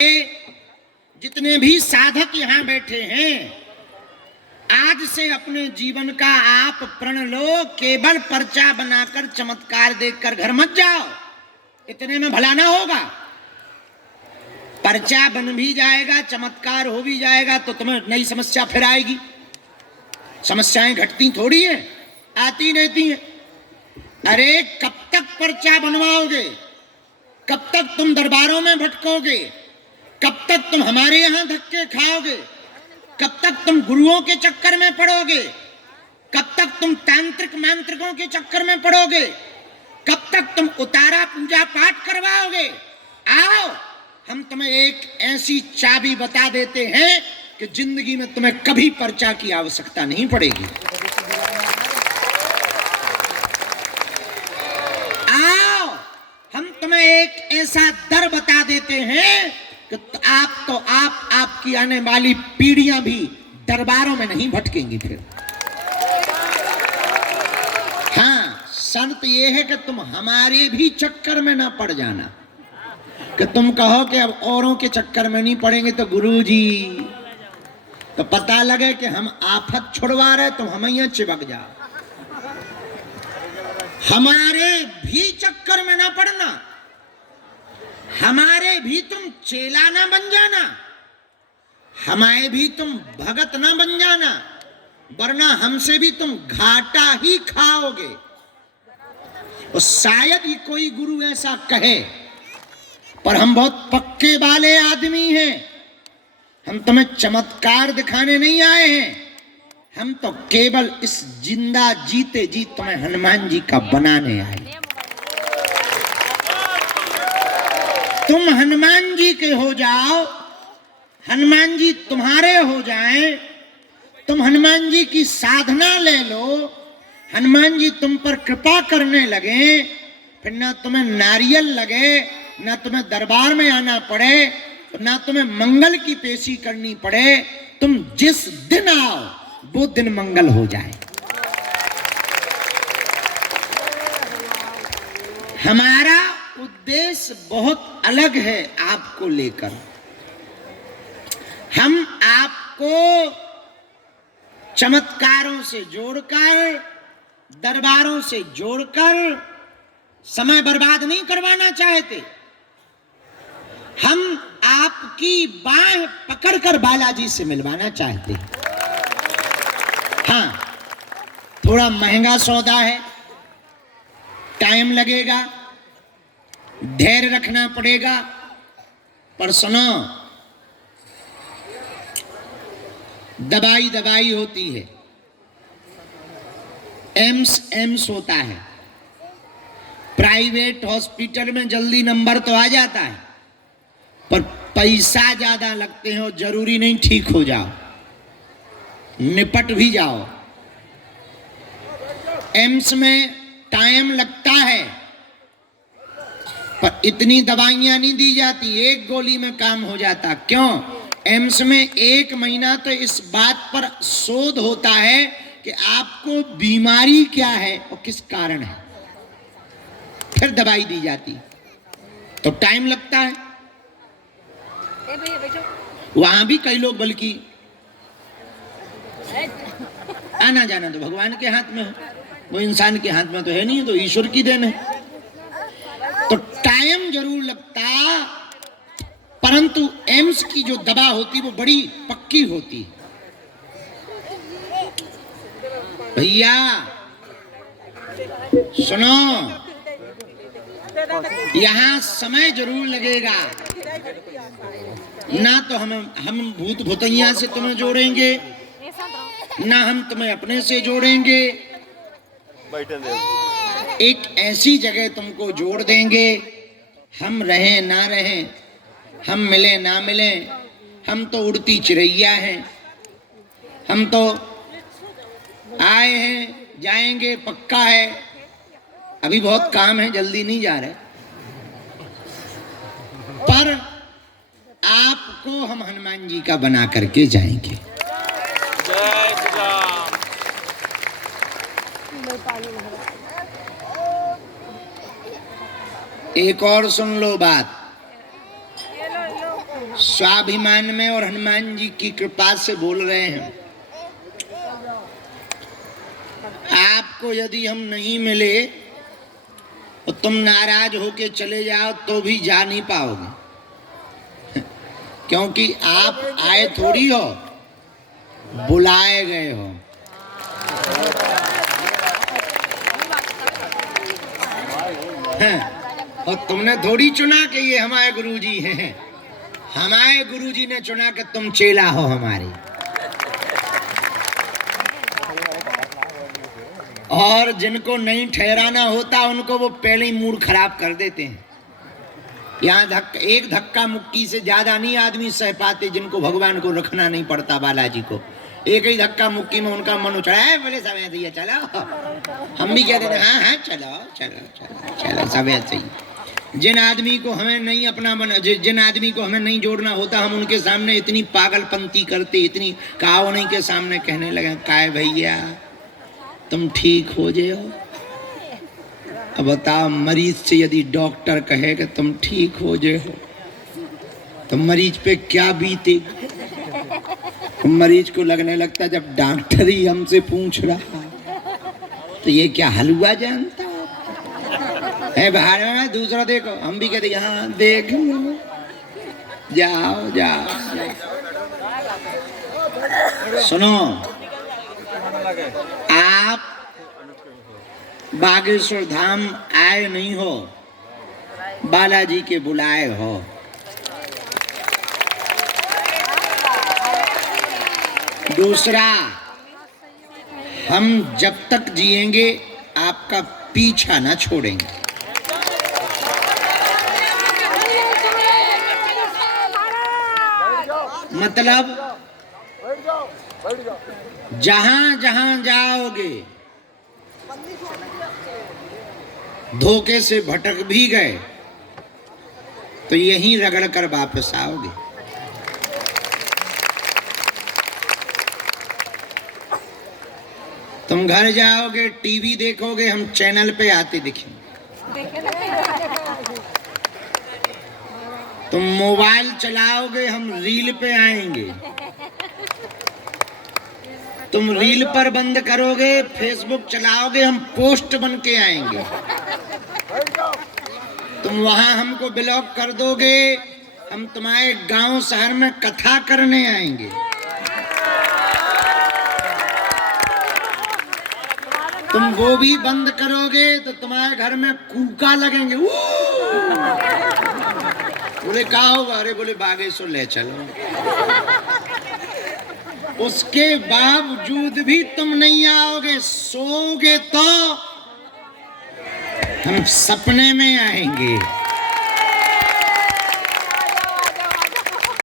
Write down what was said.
जितने भी साधक यहाँ बैठे हैं, आज से अपने जीवन का आप प्रण लो, केवल पर्चा बनाकर चमत्कार देखकर घर मत जाओ। इतने में भला ना होगा। पर्चा बन भी जाएगा, चमत्कार हो भी जाएगा तो तुम्हें नई समस्या फिर आएगी। समस्याएं घटती थोड़ी है, आती रहती हैं। अरे कब तक पर्चा बनवाओगे? कब तक तुम दरबारों में भटकोगे? कब तक तुम हमारे यहां धक्के खाओगे? कब तक तुम गुरुओं के चक्कर में पड़ोगे? कब तक तुम तांत्रिक मांत्रिकों के चक्कर में पड़ोगे? कब तक तुम उतारा पूजा पाठ करवाओगे? आओ, हम तुम्हें एक ऐसी चाबी बता देते हैं कि जिंदगी में तुम्हें कभी पर्चा की आवश्यकता नहीं पड़ेगी। आओ, हम तुम्हें एक ऐसा दर बता देते हैं कि आप आपकी आने वाली पीढ़ियां भी दरबारों में नहीं भटकेंगी फिर। हाँ, शर्त यह है कि तुम हमारे भी चक्कर में ना पड़ जाना। कि तुम कहो कि अब औरों के चक्कर में नहीं पड़ेंगे तो गुरुजी, तो पता लगे कि हम आफत छुड़वा रहे तुम हम यहाँ चिपक जाओ। हमारे भी चक्कर में ना पड़ना, हमारे भी तुम चेला ना बन जाना, हमारे भी तुम भगत ना बन जाना, वरना हमसे भी तुम घाटा ही खाओगे। और शायद ही कोई गुरु ऐसा कहे, पर हम बहुत पक्के वाले आदमी हैं। हम तुम्हें चमत्कार दिखाने नहीं आए हैं, हम तो केवल इस जिंदा जीते जी तुम्हें हनुमान जी का बनाने आए। तुम हनुमान जी के हो जाओ, हनुमान जी तुम्हारे हो जाएं, तुम हनुमान जी की साधना ले लो, हनुमान जी तुम पर कृपा करने लगे, फिर ना तुम्हें नारियल लगे, ना तुम्हें दरबार में आना पड़े, ना तुम्हें मंगल की पेशी करनी पड़े। तुम जिस दिन आओ वो दिन मंगल हो जाए। हमारा उद्देश्य बहुत अलग है आपको लेकर। हम आपको चमत्कारों से जोड़कर, दरबारों से जोड़कर समय बर्बाद नहीं करवाना चाहते। हम आपकी बाह पकड़कर बालाजी से मिलवाना चाहते हैं। हाँ, थोड़ा महंगा सौदा है, टाइम लगेगा, धैर्य रखना पड़ेगा, पर सुनो, दवाई दवाई होती है, एम्स होता है। प्राइवेट हॉस्पिटल में जल्दी नंबर तो आ जाता है, पर पैसा ज्यादा लगते हैं और जरूरी नहीं ठीक हो जाओ, निपट भी जाओ। एम्स में टाइम लगता है, पर इतनी दवाइयां नहीं दी जाती, एक गोली में काम हो जाता। क्यों? एम्स में 1 महीना तो इस बात पर शोध होता है कि आपको बीमारी क्या है और किस कारण है, फिर दवाई दी जाती, तो टाइम लगता है। वहां भी कई लोग बल्कि आना जाना तो भगवान के हाथ में हो, वो इंसान के हाथ में तो है नहीं, तो ईश्वर की देन है। तो टाइम जरूर लगता, परंतु एम्स की जो दवा होती वो बड़ी पक्की होती। भैया सुनो, यहां समय जरूर लगेगा, ना तो हम भूत भूतैया से तुम्हें जोड़ेंगे, ना हम तुम्हें अपने से जोड़ेंगे। एक ऐसी जगह तुमको जोड़ देंगे, हम रहें ना रहें, हम मिले ना मिले, हम तो उड़ती चिड़ैया हैं, हम तो आए हैं जाएंगे पक्का है, अभी बहुत काम है, जल्दी नहीं जा रहे, पर आपको हम हनुमान जी का बना करके जाएंगे। एक और सुन लो बात, स्वाभिमान में और हनुमान जी की कृपा से बोल रहे हैं। आपको यदि हम नहीं मिले और तुम नाराज होके चले जाओ तो भी जा नहीं पाओगे, क्योंकि आप आए थोड़ी हो, बुलाए गए हो। और तुमने थोड़ी चुना कि ये हमारे गुरुजी हैं। हमारे गुरुजी ने चुना कि तुम चेला हो हमारे। और जिनको नहीं ठहराना होता उनको वो पहले ही मूड खराब कर देते हैं। यहाँ एक धक्का मुक्की से ज्यादा नहीं आदमी सह पाते जिनको भगवान को रखना नहीं पड़ता। बालाजी को एक ही धक्का मुक्की में उनका मन उछड़ा है, बोले समय दिया चलो। हम भी कहते थे हाँ हाँ चलो चलो चलो चलो समय चाहिए। जिन आदमी को हमें नहीं अपना जिन आदमी को हमें नहीं जोड़ना होता, हम उनके सामने इतनी पागलपंती करते, इतनी काव नहीं के सामने कहने लगे काय भैया तुम ठीक हो जाओ। अब बताओ, मरीज से यदि डॉक्टर कहे कि तुम ठीक हो जाओ तो मरीज पे क्या बीते। मरीज को लगने लगता जब डॉक्टर ही हमसे पूछ रहा तो ये क्या हलवा जानता है। बाहर में दूसरा देखो, हम भी कहते हाँ देख जाओ जाओ। सुनो, आप बागेश्वर धाम आए नहीं हो, बालाजी के बुलाए हो। दूसरा, हम जब तक जिएंगे आपका पीछा ना छोड़ेंगे। मतलब जहां जहां जाओगे, धोखे से भटक भी गए तो यहीं रगड़ कर वापस आओगे। तुम घर जाओगे, टीवी देखोगे, हम चैनल पे आते दिखेंगे। तुम मोबाइल चलाओगे, हम रील पे आएंगे। तुम रील पर बंद करोगे, फेसबुक चलाओगे, हम पोस्ट बन के आएंगे। तुम वहां हमको ब्लॉक कर दोगे, हम तुम्हारे गांव शहर में कथा करने आएंगे। तुम वो भी बंद करोगे तो तुम्हारे घर में कूका लगेंगे। बोले क्या होगा? अरे बोले बागेश्वर ले चलो। उसके बावजूद भी तुम नहीं आओगे, सोओगे तो हम सपने में आएंगे।